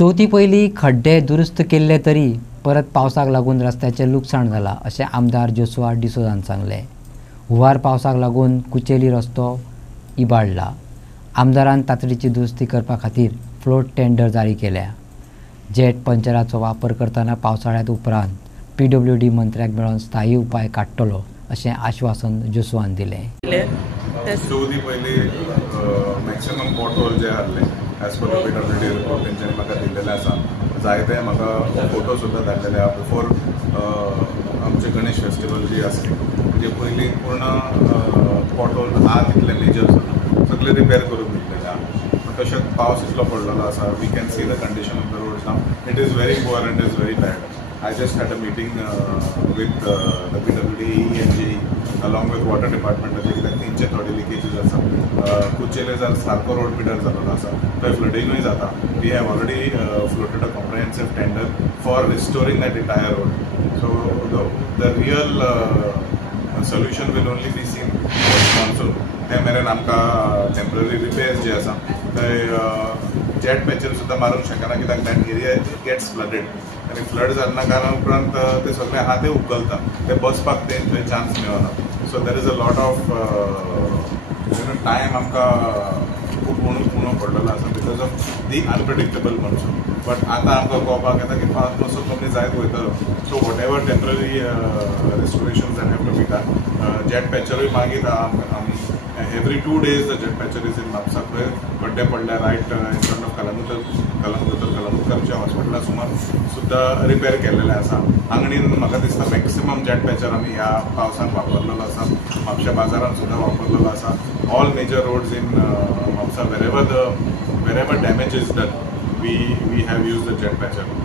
चवथी पयलीं खड्डे दुरुस्त केल्ले तरी परत पावसाक लागून रस्त्याचें लुकसाण जालां अशें आमदार जोसुआ डिसोजान सांगलें. हुंवार पावसाक लागून कुचेली रस्तो इबाडला. आमदारान तातडीची दुरुस्ती करपा खातीर फ्लोट टेंडर जारी केल्या. जेट पंचराचो वापर करतना पावसाळ्यांत उपरांत PWD मंत्र्याक मेळोन स्थायी उपाय काडटलो अशें आश्वासन जोसुआन दिलें. चवथी पयलीं मॅक्सिमम पॉटहोल जे आहले एज पर PWD रिपोर्ट तेंच्यांनी म्हाका दिल्लेले आसा. जायते म्हाका फोटो सुद्दां धाडलेले आहा. बिफोर आमचे गणेश फेस्टिवल जी आसली म्हणजे पयलीं पूर्ण पॉटहोल आहा तितले मेजर सगळे रिपेर करून दिल्लेले आहा. तशेंच पावस इतलो पडलेलो आसा. We can see the condition of the roads now. It is very poor and is very bad. I just had a meeting with the PWD, ENG, along with water department. तेंचे थोडे leakages आसा. कुचेले जर सारको road पिडर जाल्लो आसा थंय फ्लडिंगूय जाता. We have already floated a comprehensive tender for restoring that entire road. So the real solution will only be seen monsoon. ते मेरेन आमकां टेम्पररी रिपेर्स जे आसा थंय जेट पॅचर सुद्दां मारूंक शकना कित्याक दॅट एरिया गेट्स फ्लडेड आनी फ्लड जाल्ल्या कारणा उपरांत ते सगळे आहा ते उखलता. ते बसपाक थंय चान्स मेळना. So there is a lot of time आमकां खूब उणो पडलेलो आसा because of the unpredictable monsoon. But आतां आमकां कळपाक येता की पावस मातसो कमी जायत वयतलो. So whatever temporary restoration that have to be done. जेट पॅचरूय मागीर every 2 days the jet patcher is in Mapusa. खड्डे पडल्या रायट इन फ्रंट ऑफ कलंगूटच्या हॉस्पिटला सुमार सुद्दां रिपेर केल्लेले आसा. आंगणीन म्हाका दिसता मॅक्सिमम जेट पॅचर आमी ह्या पावसांत वापरलेलो आसा. म्हापशा बाजारांत सुद्दां वापरलेलो आसा. All major roads in Mapusa वेरेवर damage is done we have use the jet patcher.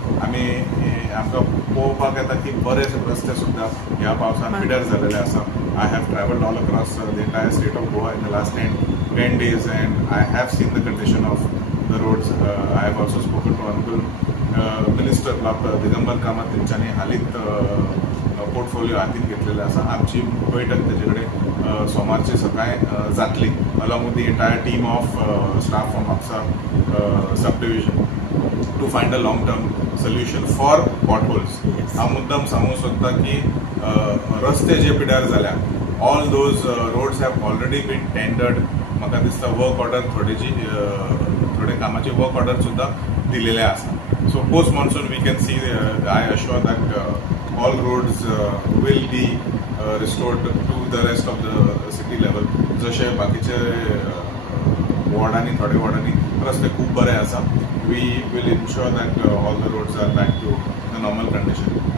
आमकां पळोवपाक येता की बरेच रस्ते सुद्दां ह्या पावसान पिड्यार जाल्लेले आसा. I have travelled all across the entire state of Goa in the last 10 days and I have seen the condition of the roads. I have also spoken to Honorable Minister Digambar Kamat. तेंच्यांनी हालींच पोर्टफोलियो हातीन घेतलेले आसा. आमची बैठक तेजे कडेन सोमारची सकाळी जातली along with the entire team of staff from Mapusa sub division to find a long term solution for potholes. हांव मुद्दम सांगूंक सोदता की रस्ते जे पिड्यार जाल्या all those roads have already been tendered. म्हाका दिसता वर्क ऑर्डर थोडे कामाची वर्क ऑर्डर सुद्दां दिलेले आसा. So post monsoon we can see I assure that all roads will be restored to the rest of the city level. जशे बाकीचे वॉर्डांनी थोड्या वॉर्डांनी रस्ते खूब बरे आसा. We will ensure that all the roads are back to the normal condition.